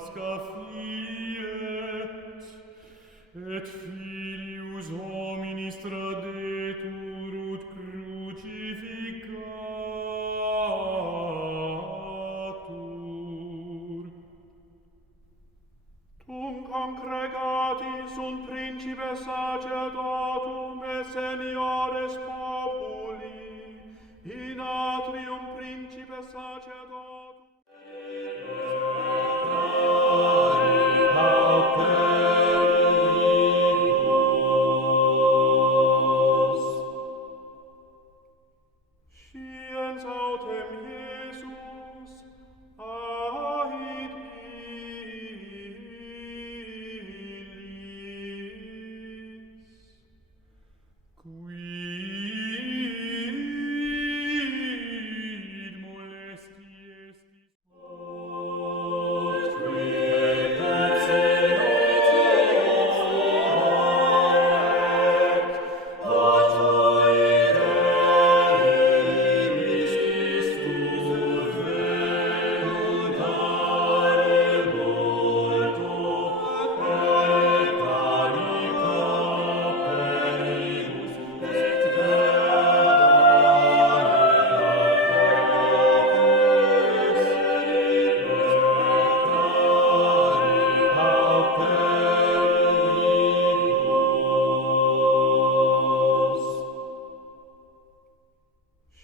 Pascha fiet, et filius hominis tradetur ut crucificatur. Tunc congregati sunt principes sacerdotum et seniores populi, in atrium principes sacerdotum. Sciens autem Iesus, ahit illis. Quid molesti estis?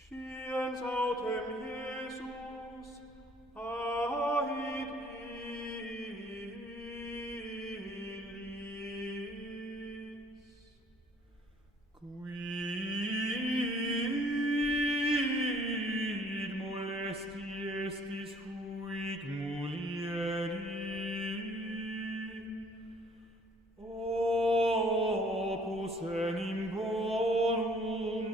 Sciens autem Iesus, ahit illis. Quid molesti estis huic mulieri? Opus enim bonum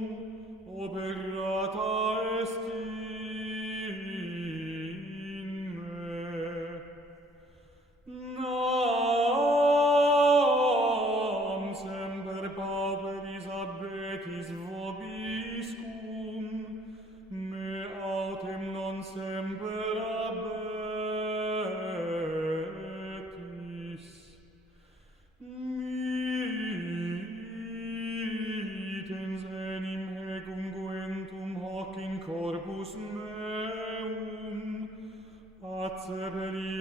operata est in me. Nam semper pauperis abetis vobiscum, me autem non semper abetis. Mitens enim hec unguentum hoc in corpus meum, atceperi